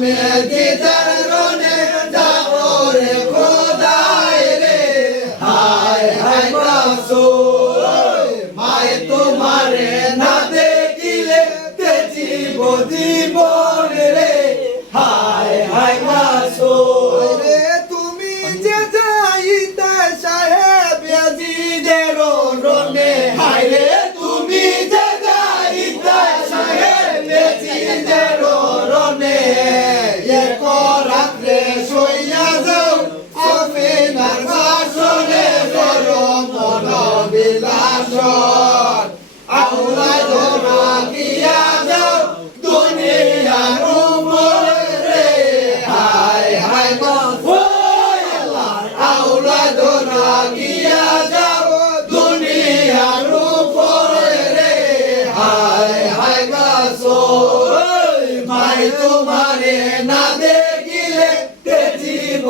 দিদার রনে যাবো রে খোদাই রে হায় হায় রাসূল মায় তোমারে না দেখিলে তেজিব জীবন রে হায় হায় রাসূল রে তুমি যে যাইতে সাহেব ইয়াজিদের রনে হায় রে তুমি যে যাইতে সাহেব ইয়াজিদের রনে এক রাত্রে শুইয়া যাও আফিনার বাসনে গরম বিলাসন আউলা ধরা গিয়া যাও দুনিয়ার উপরে রে হায় হায় ওই আল্লাহ আউলা ধরা গিয়া যাও দুনিয়ার উপরে রে হায় হায় রাসূল মাই তোমারে না দেখিলে তেজিব